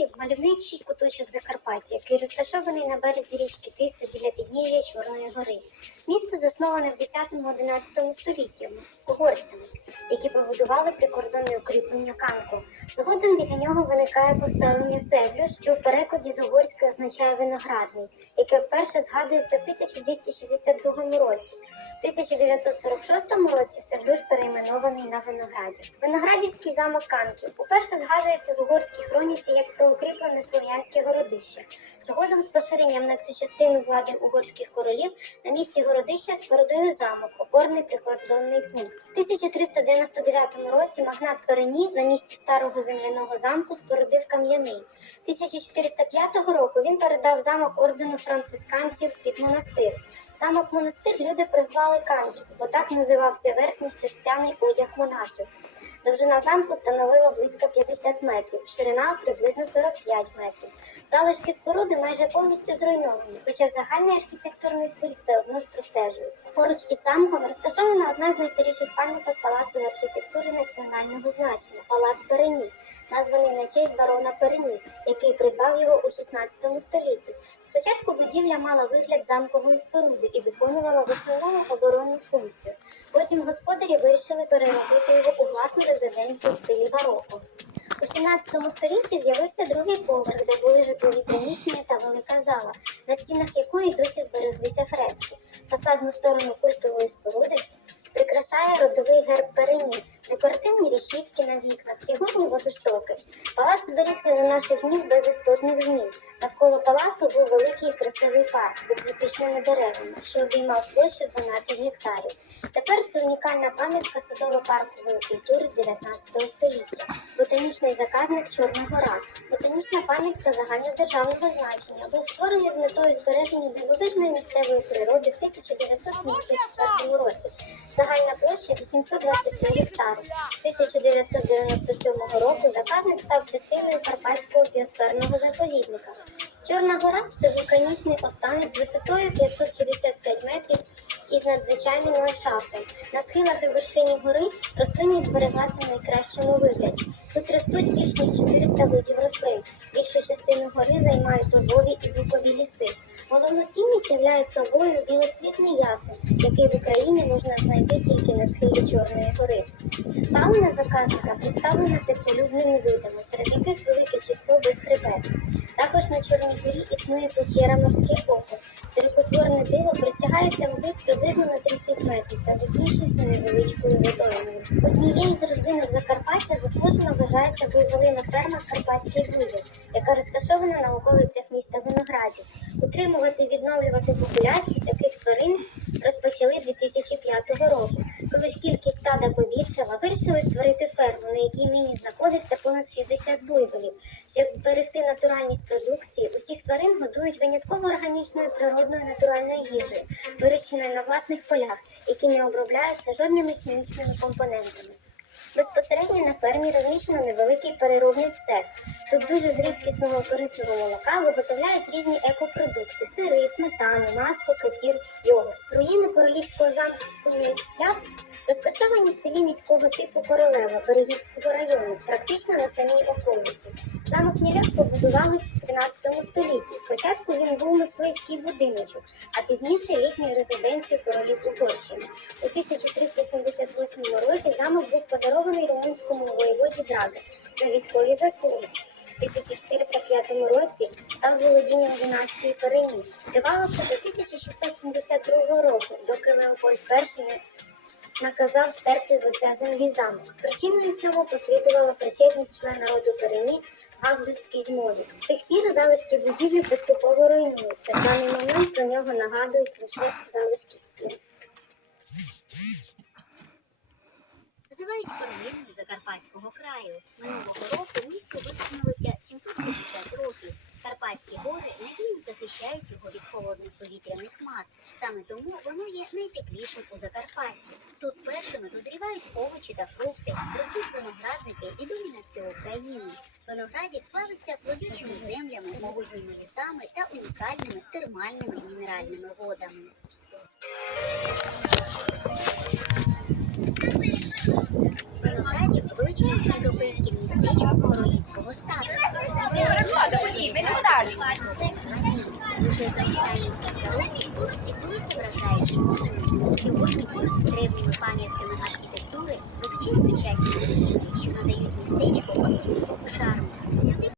Виноградів мальовничий куточок Закарпаття, який розташований на березі річки Тиса біля підніжжя Чорної гори. Місто засноване в 10-11 століттями угорцями, які побудували прикордонне укріплення Канку. Згодом біля нього виникає поселення Севлю, що в перекладі з угорської означає виноградний, яке вперше згадується в 1262 році. В 1946 році Севлюш перейменований на Виноградів. Виноградівський замок Канків уперше згадується в угорській хроніці як про укріплене слов'янське городище. Згодом з поширенням на цю частину влади угорських королів на місці городища спорудили замок, опорний прикордонний пункт. В 1399 році магнат Перені на місці старого земляного замку спорудив кам'яний. 1405 року він передав замок ордену францисканців під монастир. Замок монастир люди призвали Канків, бо так називався верхній шерстяний одяг монахів. Довжина замку становила близько 50 метрів, ширина приблизно 45 метрів. Залишки споруди майже повністю зруйновані, хоча загальний архітектурний стиль все одно ж простежується. Поруч із замком розташована одна з найстаріших пам'яток палацової архітектури національного значення палац Перені, названий на честь барона Перені, який придбав його у 16 столітті. Спочатку будівля мала вигляд замкової споруди і виконувала в основному оборонну функцію. Потім господарі вирішили переробити його у власну резиденцію в стилі бароко. У 17 столітті з'явився другий поверх, де були житлові приміщення та велика зала, на стінах якої досі збереглися фрески. Фасадну сторону культової споруди прикрашає родовий герб Перені, декоративні решітки на вікнах, фігурні водостоки. Палац зберігся до наших днів без істотних змін. Навколо палацу був великий красивий парк з екзотичними деревами, що обіймав площу 12 гектарів. Тепер це унікальна пам'ятка садово-паркової культури 19 століття. Ботанічний заказник Чорна гора. Ботанічна пам'ятка загальнодержавного значення був створений з метою збереження дивовижної місцевої природи в 1974 році. Загальна площа 823 гектари. З 1997 року заказник став частиною Карпатського біосферного заповідника. Чорна гора це вулканічний останець висотою 565 метрів із надзвичайним ландшафтом. На схилах і вершині гори рослинність збереглася в найкращому вигляді. Тут ростуть більш ніж 400 видів рослин. Більшу частину гори займають дубові і букові ліси. Головну цінність являє собою білоцвітний ясен, який в Україні можна знайти тільки на схилі Чорної гори. Фауна заказника представлена теплолюбними видами, серед яких велике число безхребетних. Також на Чорній горі існує печера морське око. Це рукотворне диво простягається вглиб приблизно на 30 метрів та закінчується невеличкою водоймою. Однією з родзинок Закарпаття заслужено вважається буйволина ферма Карпатський буйвол, яка розташована на околицях міста Виноградів. Утримувати і відновлювати популяцію таких тварин розпочали 2005 року. Коли ж кількість стада побільшала, вирішили створити ферму, на якій нині знаходиться понад 60 буйволів. Щоб зберегти натуральність продукції, усіх тварин годують винятково органічною природною натуральною їжею, вирощеною на власних полях, які не обробляються жодними хімічними компонентами. Безпосередньо на фермі розміщено невеликий переробний цех. Тут дуже з рідкісного корисного молока виготовляють різні екопродукти: сири, сметану, масло, кефір, йогурт. Руїни королівського замку Куняйпляв розташовані в селі міського типу Королева Берегівського району, практично на самій околиці. Замок Княляк побудували в 13 столітті. Спочатку він був мисливський будиночок, а пізніше літньою резиденцією королів Угорщини. У 1378 році замок був подарований румунському воєводі Драге за військові заслуги. В 1405 році став володінням династії Перені. Тривало це до 1672 року, доки Леопольд І не наказав стерти з лиця землі замок. Причиною цього послідувала причетність члена роду Перені в Габдуській змові. З тих пір залишки будівлі поступово руйнуються. В даний момент про нього нагадують лише залишки стін. Називають перлиною Закарпатського краю. Минулого року місту виповнилося 750 років. Карпатські гори надійно захищають його від холодних повітряних мас. Саме тому воно є найтеплішим у Закарпатті. Тут першими дозрівають овочі та фрукти, ростуть виноградники відомі на всю Україну. Виноградів славиться плодючими землями, могутніми лісами та унікальними термальними мінеральними водами. Виноградів величають містечко королівського статусу. Йдемо далі. Лише за останні кілька років тут відбулися вражаючі зміни. Сьогодні поруч з древніми пам'ятками архітектури височить сучасні будівлі, що надають містечку особливого шарму. Сюди